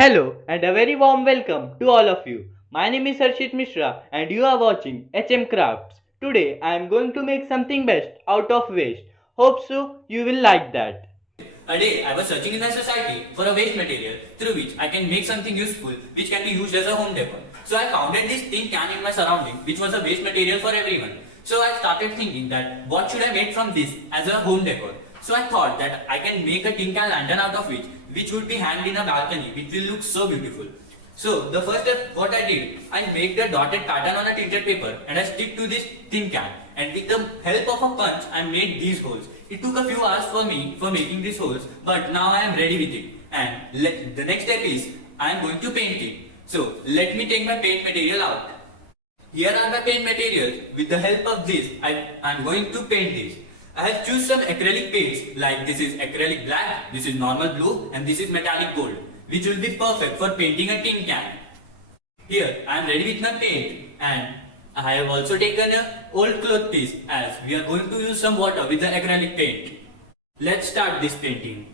Hello and a very warm welcome to all of you. My name is Harshit Mishra and you are watching HM Crafts. Today I am going to make something best out of waste. Hope so you will like that. A day I was searching in my society for a waste material through which I can make something useful which can be used as a home decor. So I found this tin can in my surrounding which was a waste material for everyone. So I started thinking that what should I make from this as a home decor. So I thought that I can make a tin can lantern out of which would be hanged in a balcony which will look so beautiful. So the first step what I did, I made the dotted pattern on a tinted paper and I stick to this tin can, and with the help of a punch I made these holes. It took a few hours for me for making these holes, but now I am ready with it. And the next step is I am going to paint it. So let me take my paint material out. Here are my paint materials. With the help of this I am going to paint this. I have choose some acrylic paints, like this is acrylic black, this is normal blue, and this is metallic gold, which will be perfect for painting a tin can. Here I am ready with my paint, and I have also taken a old cloth piece as we are going to use some water with the acrylic paint. Let's start this painting.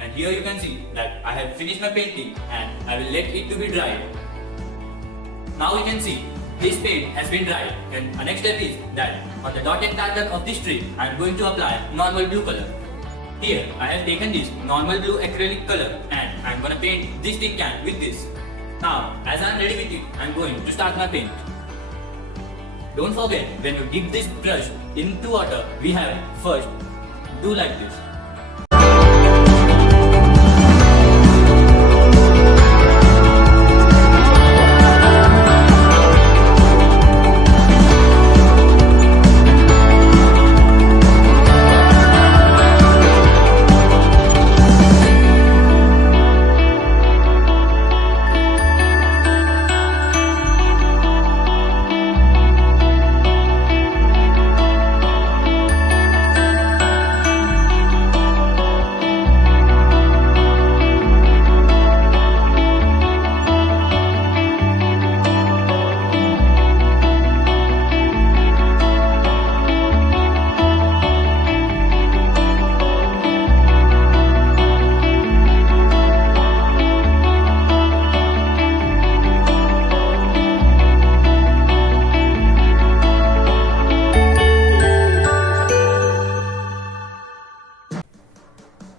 And here you can see that I have finished my painting and I will let it to be dried. Now you can see this paint has been dried, and the next step is that on the dotted pattern of this strip I am going to apply normal blue color. Here I have taken this normal blue acrylic color and I am going to paint this tin can with this. Now as I am ready with it, I am going to start my paint. Don't forget, when you dip this brush into water, we have first do like this.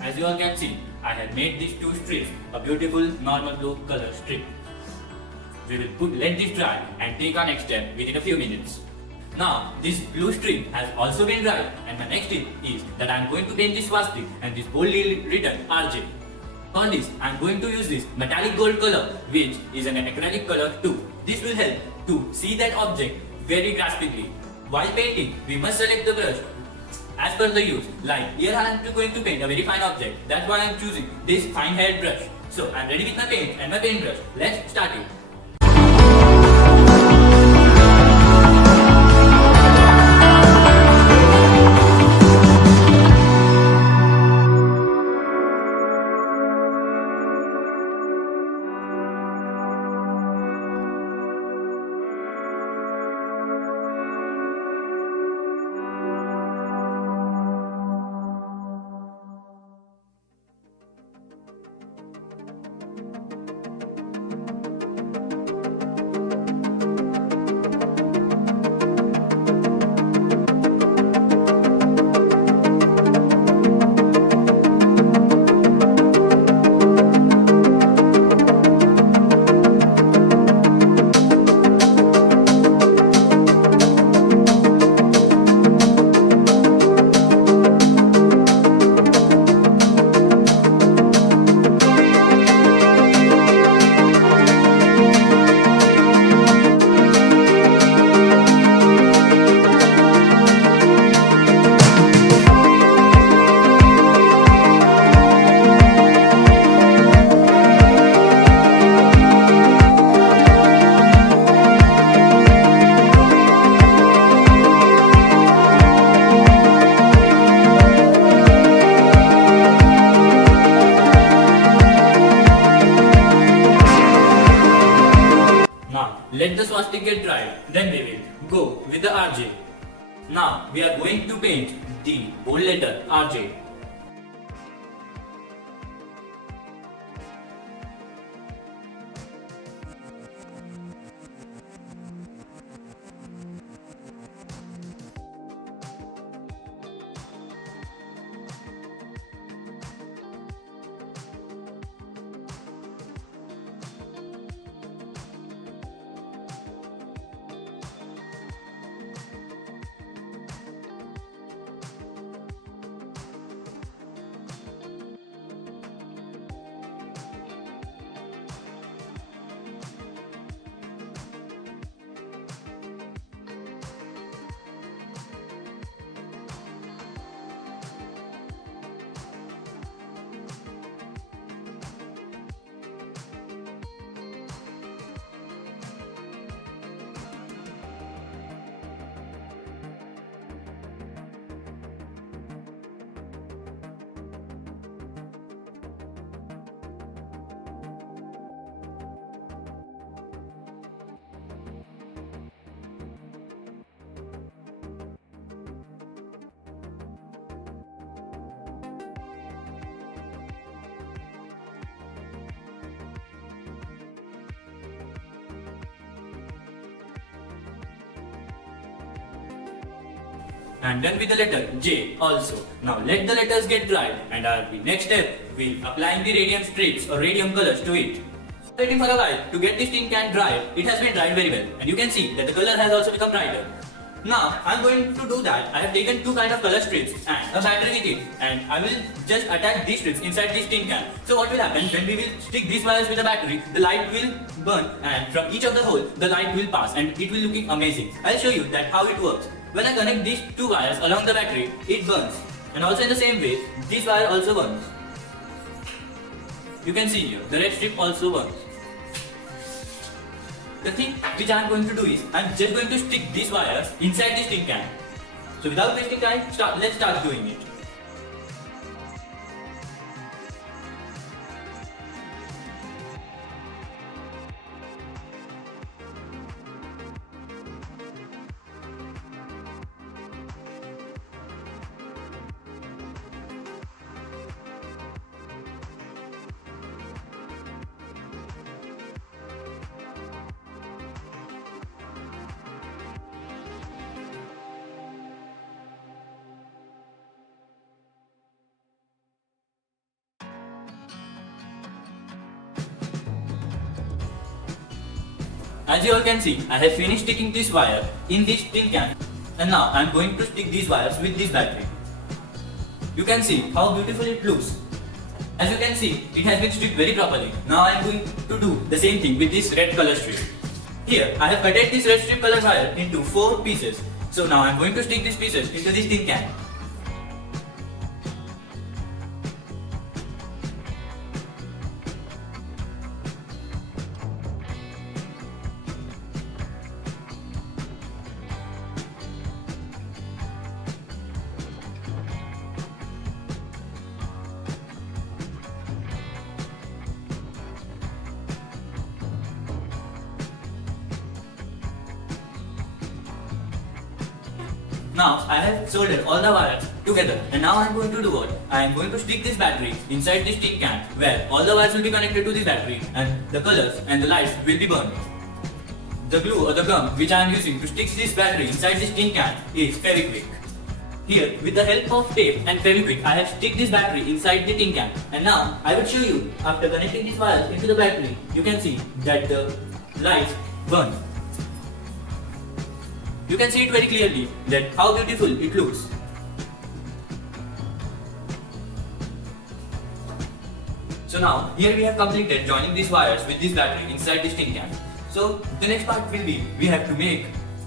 As you all can see, I have made these two strips a beautiful normal blue color strip. We will let this dry and take our next step within a few minutes. Now, this blue strip has also been dried, and my next step is that I am going to paint this swastika and this boldly written RJ. For this, I am going to use this metallic gold color, which is an acrylic color too. This will help to see that object very graspingly. While painting, we must select the brush as per the use. Like here I am going to paint a very fine object. That's why I am choosing this fine haired brush. So I am ready with my paint and my paintbrush. Let's start it. let the swastika get dried. Then we will go with the RJ. Now we are going to paint the bold letter RJ. And done with the letter J also. Now let the letters get dried, and our next step will applying the radium strips or radium colors to it. Waiting for a while to get this tin can dry, it has been dried very well, and you can see that the color has also become brighter. Now I am going to do that. I have taken two kind of color strips and a battery with it, and I will just attach these strips inside this tin can. So what will happen when we will stick these wires with the battery, the light will burn, and from each of the hole the light will pass, and it will looking amazing. I'll show you that how it works. When I connect these two wires along the battery, it burns, and also in the same way this wire also burns. You can see here the red strip also burns. The thing which I am going to do is, I am just going to stick these wires inside this tin can. So without wasting time, let's start doing it. As you all can see, I have finished sticking this wire in this tin can, and now I am going to stick these wires with this battery. You can see how beautiful it looks. As you can see, it has been sticked very properly. Now I am going to do the same thing with this red color strip. Here I have cut this red strip color wire into 4 pieces. So now I am going to stick these pieces into this tin can. Now I have soldered all the wires together, and now I am going to do what? I am going to stick this battery inside this tin can, where all the wires will be connected to this battery and the colors and the lights will be burned. The glue or the gum which I am using to stick this battery inside this tin can is Fevikwik. Here, with the help of tape and Fevikwik, I have stick this battery inside the tin can, and now I will show you after connecting these wires into the battery, you can see that the lights burn. You can see it very clearly that how beautiful it looks. So now here we have completed joining these wires with this battery inside this tin can. So the next part will be we have to make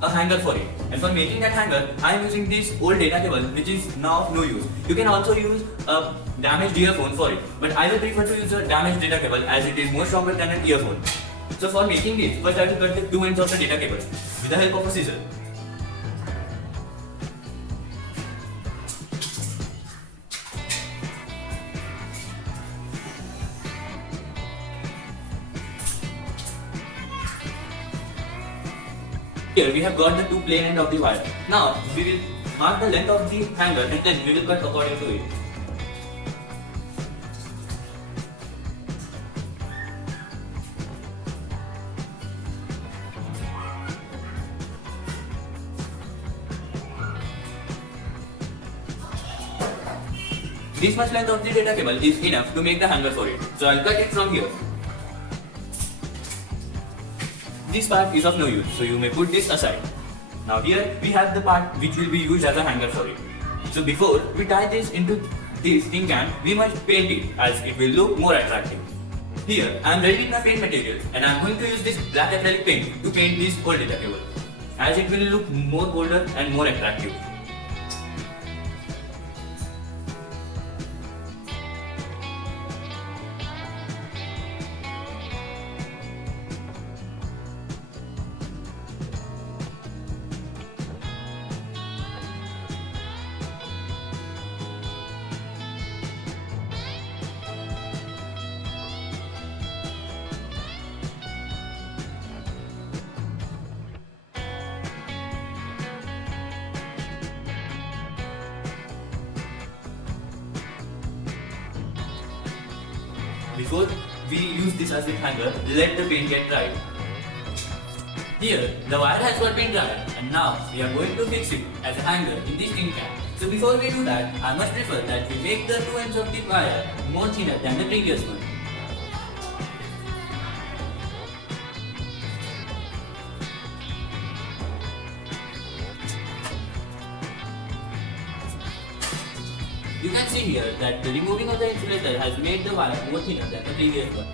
a hanger for it. And for making that hanger, I am using this old data cable which is now of no use. You can also use a damaged earphone for it, but I will prefer to use a damaged data cable as it is more stronger than an earphone. So for making this, first I have to cut the two ends of the data cable with the help of a scissor. Here we have got the two plain end of the wire. Now we will mark the length of the hanger and then we will cut according to it. This much length of the data cable is enough to make the hanger for it. So I'll cut it from here. This part is of no use, so you may put this aside. Now here we have the part which will be used as a hanger for it. So before we tie this into this tin can, we must paint it as it will look more attractive. Here I am ready with my paint material and I am going to use this black acrylic paint to paint this whole data cable, as it will look more bolder and more attractive. Before we use this as the hanger, let the paint get dried. Here, the wire has got been dried and now we are going to fix it as a hanger in this tin can. So before we do that, I must prefer that we make the two ends of the wire more thinner than the previous one. You can see here that the removing of the insulator has made the wire more thinner than the previous one.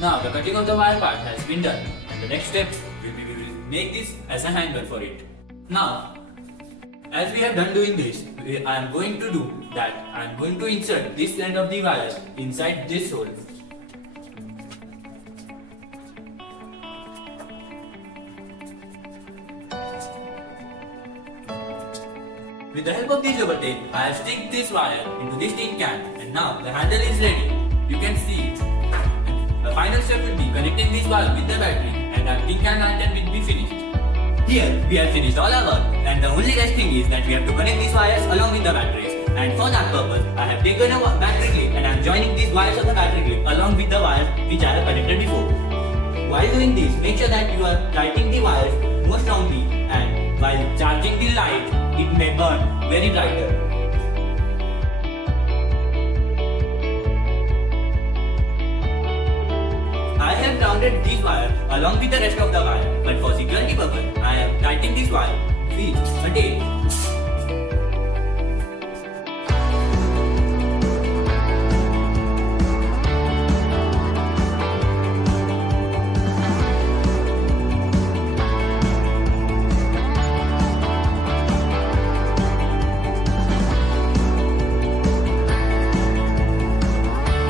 Now the cutting of the wire part has been done and the next step will be we will make this as a hanger for it. Now, as we have done doing this, I am going to do that I am going to insert this end of the wire inside this hole. With the help of this rubber tape, I have stick this wire into this tin can and now the handle is ready. You can see it. The final step will be connecting this wire with the battery and our tin can lantern will be finished. Here we have finished all our work and the only rest thing is that we have to connect these wires along with the batteries, and for that purpose I have taken a battery clip and I am joining these wires of the battery clip along with the wires which I have connected before. While doing this, make sure that you are tightening the wires more strongly, and while charging the light, it may burn very brighter. I have grounded this wire along with the rest of the wire, but for security purpose, I am tightening this wire with a tape.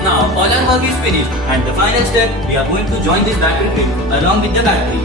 Now all our work is finished and the final step, we are going to join this battery clip along with the battery.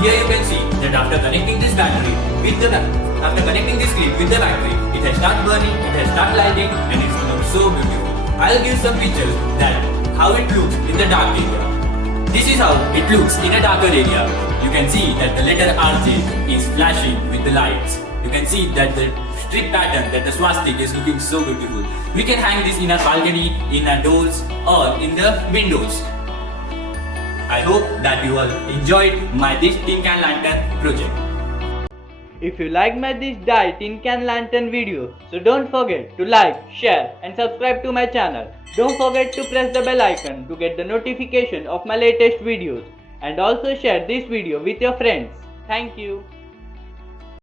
Here you can see that after connecting this battery with the clip with the battery, it has started burning, it has started lighting and it's looks so beautiful. I'll give some pictures that how it looks in the dark area. This is how it looks in a darker area. You can see that the letter RJ is flashing with the lights. You can see that the strip pattern, that the swastika is looking so beautiful. We can hang this in our balcony, in our doors or in the windows. I hope that you all enjoyed my this tin can lantern project. If you like my this dye tin can lantern video, so don't forget to like, share and subscribe to my channel. Don't forget to press the bell icon to get the notification of my latest videos, and also share this video with your friends. Thank you.